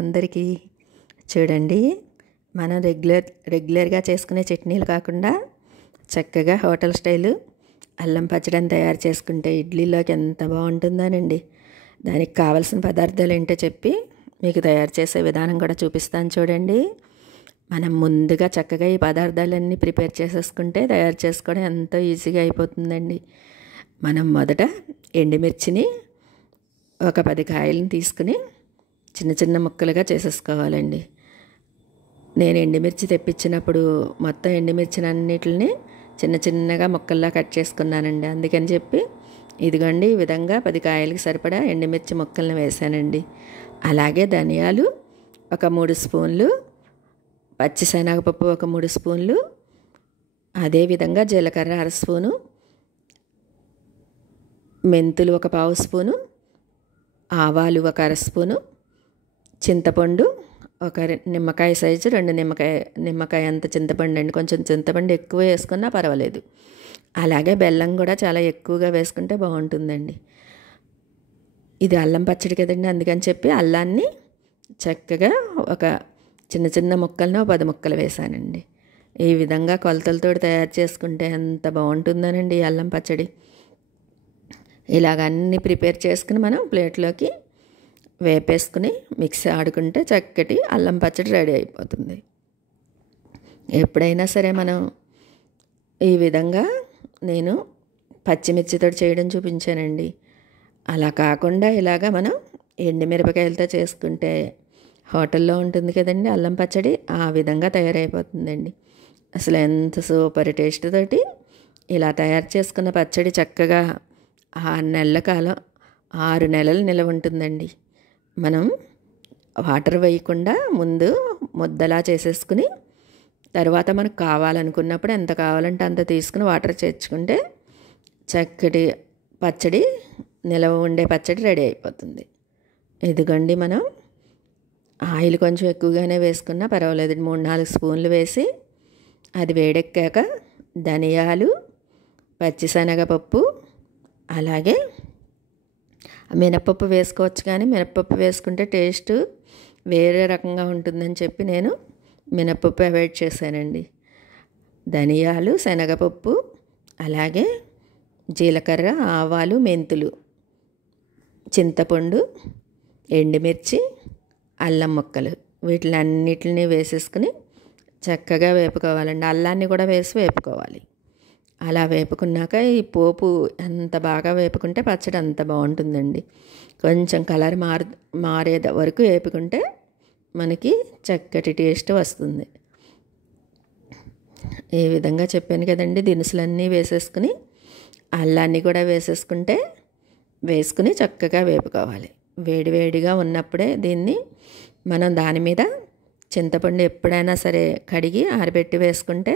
అందరికీ. చూడండి, మనం రెగ్యులర్గా చేసుకునే చట్నీలు కాకుండా చక్కగా హోటల్ స్టైలు అల్లం పచ్చడిని తయారు చేసుకుంటే ఇడ్లీలోకి ఎంత బాగుంటుందోనండి. దానికి కావలసిన పదార్థాలు ఏంటో చెప్పి మీకు తయారు చేసే విధానం కూడా చూపిస్తాను చూడండి. మనం ముందుగా చక్కగా ఈ పదార్థాలన్నీ ప్రిపేర్ చేసేసుకుంటే తయారు చేసుకోవడం ఎంతో ఈజీగా అయిపోతుందండి. మనం మొదట ఎండుమిర్చిని ఒక 10 కాయలను తీసుకుని చిన్న చిన్న ముక్కలుగా చేసేసుకోవాలండి. నేను ఎండుమిర్చి తెప్పించినప్పుడు మొత్తం ఎండుమిర్చిని అన్నిటిని చిన్న చిన్నగా ముక్కల్లా కట్ చేసుకున్నానండి. అందుకని చెప్పి ఇదిగోండి ఈ విధంగా 10 కాయలకి సరిపడా ఎండుమిర్చి ముక్కలను వేసానండి. అలాగే ధనియాలు ఒక 3 స్పూన్లు, పచ్చిశనగపప్పు ఒక 3 స్పూన్లు, అదేవిధంగా జీలకర్ర 1/2 స్పూను, మెంతులు ఒక 1/2 స్పూను, ఆవాలు ఒక 1/2 స్పూను, చింతపండు ఒక నిమ్మకాయ సైజు 2 నిమ్మకాయ అంత చింతపండు అండి. కొంచెం చింతపండు ఎక్కువ వేసుకున్నా పర్వాలేదు. అలాగే బెల్లం కూడా చాలా ఎక్కువగా వేసుకుంటే బాగుంటుందండి. ఇది అల్లం పచ్చడి కదండి, అందుకని చెప్పి అల్లాన్ని చక్కగా ఒక చిన్న చిన్న ముక్కలను 10 ముక్కలు వేసానండి. ఈ విధంగా కొలతలతో తయారు చేసుకుంటే ఎంత బాగుంటుందోనండి ఈ అల్లం పచ్చడి. ఇలాగ అన్నీ ప్రిపేర్ చేసుకుని మనం ప్లేట్లోకి వేపేసుకుని మిక్సీ ఆడుకుంటే చక్కటి అల్లం పచ్చడి రెడీ అయిపోతుంది. ఎప్పుడైనా సరే మనం ఈ విధంగా నేను పచ్చిమిర్చితో చేయడం చూపించానండి. అలా కాకుండా ఇలాగ మనం ఎండుమిరపకాయలతో చేసుకుంటే హోటల్లో ఉంటుంది కదండి అల్లం పచ్చడి, ఆ విధంగా తయారైపోతుందండి. అసలు ఎంత సూపర్ టేస్ట్ తోటి ఇలా తయారు చేసుకున్న పచ్చడి చక్కగా 6 నెలల కాలం 6 నెలలు నిలవ ఉంటుందండి. మనం వాటర్ వేయకుండా ముందు ముద్దలా చేసేసుకుని తర్వాత మనకు కావాలనుకున్నప్పుడు ఎంత కావాలంటే అంత తీసుకుని వాటర్ చేర్చుకుంటే చక్కటి పచ్చడి నిలవ ఉండే పచ్చడి రెడీ అయిపోతుంది. ఇదిగోండి మనం ఆయిల్ కొంచెం ఎక్కువగానే వేసుకున్నా పర్వాలేదు. 3-4 స్పూన్లు వేసి అది వేడెక్కాక ధనియాలు, పచ్చిశనగపప్పు, అలాగే మినపప్పు వేసుకోవచ్చు, కానీ మినపప్పు వేసుకుంటే టేస్ట్ వేరే రకంగా ఉంటుందని చెప్పి నేను మినపప్పు అవాయిడ్ చేశానండి. ధనియాలు, శనగపప్పు, అలాగే జీలకర్ర, ఆవాలు, మెంతులు, చింతపండు, ఎండుమిర్చి, అల్లం ముక్కలు వీటిలన్నిటిని వేసేసుకుని చక్కగా వేపుకోవాలండి. అల్లాన్ని కూడా వేసి వేపుకోవాలి. అలా వేపుకున్నాక ఈ పోపు ఎంత బాగా వేపుకుంటే పచ్చడి అంత బాగుంటుందండి. కొంచెం కలర్ మారే వరకు వేపుకుంటే మనకి చక్కటి టేస్ట్ వస్తుంది. ఈ విధంగా చెప్పాను కదండి. దినుసులన్నీ వేసేసుకుని అల్లాన్ని కూడా వేసుకుని చక్కగా వేపుకోవాలి. వేడివేడిగా ఉన్నప్పుడే దీన్ని మనం దాని మీద చింతపండు ఎప్పుడైనా సరే కడిగి ఆరబెట్టి వేసుకుంటే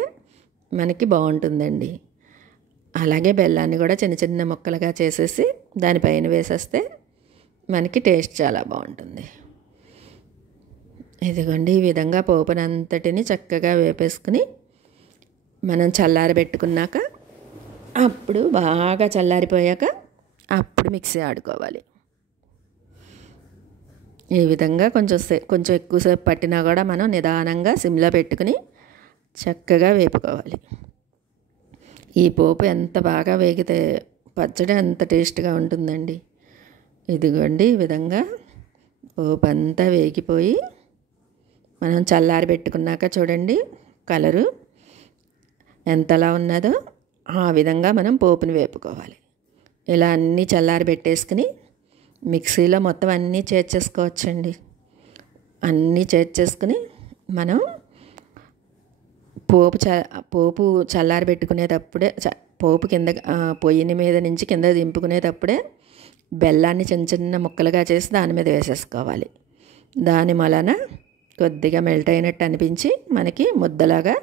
మనకి బాగుంటుందండి. అలాగే బెల్లాన్ని కూడా చిన్న చిన్న ముక్కలుగా చేసేసి దానిపైన వేసేస్తే మనకి టేస్ట్ చాలా బాగుంటుంది. ఇదిగోండి ఈ విధంగా పోపునంతటిని చక్కగా వేపేసుకుని మనం చల్లారబెట్టుకున్నాక అప్పుడు బాగా చల్లారిపోయాక అప్పుడు మిక్సీ ఆడుకోవాలి. ఈ విధంగా కొంచెం ఎక్కువసేపు పట్టినా కూడా మనం నిదానంగా సిమ్లో పెట్టుకుని చక్కగా వేపుకోవాలి. ఈ పోపు ఎంత బాగా వేగితే పచ్చడి అంత టేస్ట్గా ఉంటుందండి. ఇదిగోండి ఈ విధంగా పోపు అంతా వేగిపోయి మనం చల్లారబెట్టుకున్నాక చూడండి కలరు ఎంతలా ఉన్నదో ఆ విధంగా మనం పోపుని వేపుకోవాలి. ఇలా అన్నీ చల్లారబెట్టేసుకుని మిక్సీలో మొత్తం అన్నీ చేర్చేసుకోవచ్చండి. అన్నీ చేర్చేసుకుని మనం పోపు చల్లారబెట్టుకునేటప్పుడే పోపు పొయ్యి మీద నుంచి కింద దింపుకునేటప్పుడే బెల్లాన్ని చిన్న చిన్న ముక్కలుగా చేసి దాని మీద వేసేసుకోవాలి. దాని వలన కొద్దిగా మెల్ట్ అయినట్టు అనిపించి మనకి ముద్దలాగా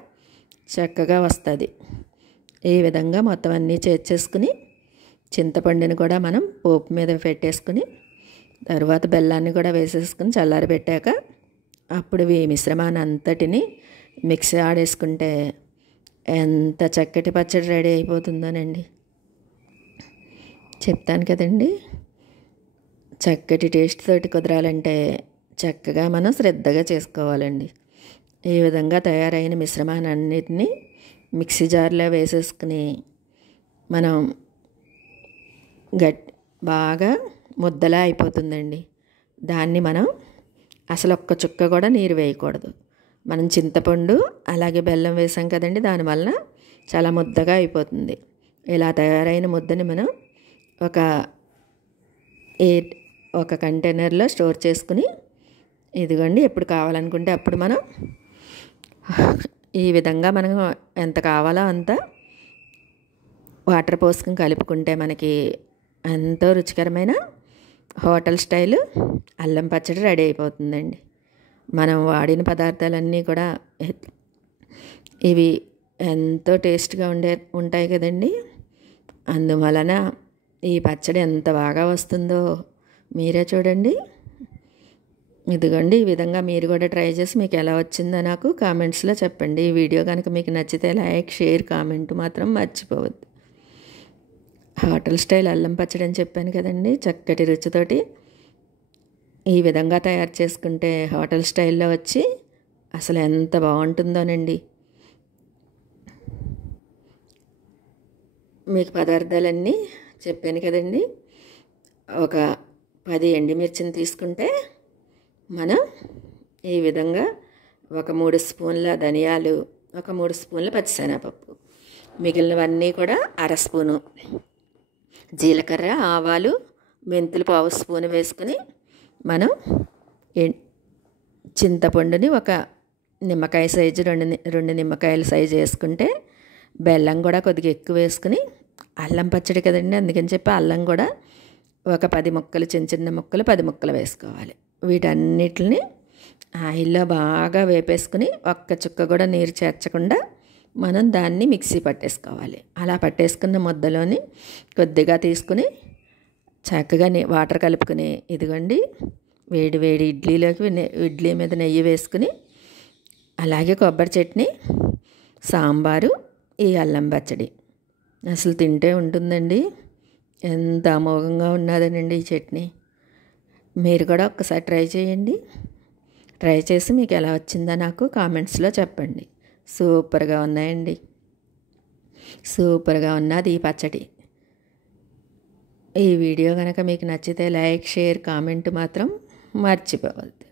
చక్కగా వస్తుంది. ఈ విధంగా మొత్తం అన్నీ చేర్చేసుకుని చింతపండుని కూడా మనం పోపు మీద పెట్టేసుకుని తర్వాత బెల్లాన్ని కూడా వేసేసుకుని చల్లారబెట్టాక అప్పుడు ఈ మిశ్రమాన్ని అంతటిని మిక్సీ ఆడేసుకుంటే ఎంత చక్కటి పచ్చడి రెడీ అయిపోతుందోనండి. చెప్తాను కదండి, చక్కటి టేస్ట్ తోటి కుదరాలంటే చక్కగా మనం శ్రద్ధగా చేసుకోవాలండి. ఈ విధంగా తయారైన మిశ్రమాన్నిటిని మిక్సీ జార్లో వేసేసుకుని మనం బాగా ముద్దలా అయిపోతుందండి. దాన్ని మనం అసలు ఒక్క చుక్క కూడా నీరు వేయకూడదు. మనం చింతపండు అలాగే బెల్లం వేసాం కదండి, దానివల్ల చాలా ముద్దగా అయిపోతుంది. ఇలా తయారైన ముద్దని మనం ఒక ఒక కంటైనర్లో స్టోర్ చేసుకుని ఇదిగోండి ఎప్పుడు కావాలనుకుంటే అప్పుడు మనం ఈ విధంగా మనం ఎంత కావాలో అంత వాటర్ పోసుకుని కలుపుకుంటే మనకి ఎంతో రుచికరమైన హోటల్ స్టైల్ అల్లం పచ్చడి రెడీ అయిపోతుందండి. మనం వాడిన పదార్థాలన్నీ కూడా ఇవి ఎంతో టేస్ట్గా ఉంటాయి కదండి. అందువలన ఈ పచ్చడి ఎంత బాగా వస్తుందో మీరే చూడండి. ఇదిగోండి ఈ విధంగా మీరు కూడా ట్రై చేసి మీకు ఎలా వచ్చిందో నాకు కామెంట్స్లో చెప్పండి. ఈ వీడియో కనుక మీకు నచ్చితే లైక్, షేర్, కామెంట్ మాత్రం మర్చిపోవద్దు. హోటల్ స్టైల్ అల్లం పచ్చడి అని చెప్పాను కదండి, చక్కటి రుచితోటి ఈ విధంగా తయారు చేసుకుంటే హోటల్ స్టైల్లో వచ్చి అసలు ఎంత బాగుంటుందోనండి. మీకు పదార్థాలన్నీ చెప్పాను కదండి. ఒక 10 ఎండుమిర్చిని తీసుకుంటే మనం ఈ విధంగా ఒక 3 స్పూన్ల ధనియాలు, ఒక 3 స్పూన్ల పచ్చిశనగపప్పు, మిగిలినవన్నీ కూడా అర స్పూను జీలకర్ర, ఆవాలు, మెంతులు పావు స్పూను వేసుకుని మనం చింతపండుని ఒక నిమ్మకాయ సైజు రెండు నిమ్మకాయల సైజు వేసుకుంటే, బెల్లం కూడా కొద్దిగా ఎక్కువ వేసుకుని, అల్లం పచ్చడి కదండి అందుకని చెప్పి అల్లం కూడా ఒక 10 ముక్కలు, చిన్న చిన్న ముక్కలు 10 ముక్కలు వేసుకోవాలి. వీటన్నిటిని ఆయిల్లో బాగా వేపేసుకుని ఒక్క చుక్క కూడా నీరు చేర్చకుండా మనం దాన్ని మిక్సీ పట్టేసుకోవాలి. అలా పట్టేసుకున్న ముద్దలోని కొద్దిగా తీసుకుని చక్కగా వాటర్ కలుపుకుని ఇదిగోండి వేడి వేడి ఇడ్లీ మీద నెయ్యి వేసుకుని, అలాగే కొబ్బరి చట్నీ, సాంబారు, ఈ అల్లం పచ్చడి అసలు తింటే ఉంటుందండి. ఎంత అమోఘంగా ఉన్నదనండి ఈ చట్నీ. మీరు కూడా ఒక్కసారి ట్రై చేయండి. ట్రై చేసి మీకు ఎలా వచ్చిందో నాకు కామెంట్స్లో చెప్పండి. సూపర్గా ఉన్నాయండి, సూపర్గా ఉన్నది ఈ పచ్చడి. ఈ వీడియో కనుక మీకు నచ్చితే లైక్, షేర్, కామెంట్ మాత్రం మర్చిపోవద్దు.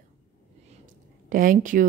Thank you.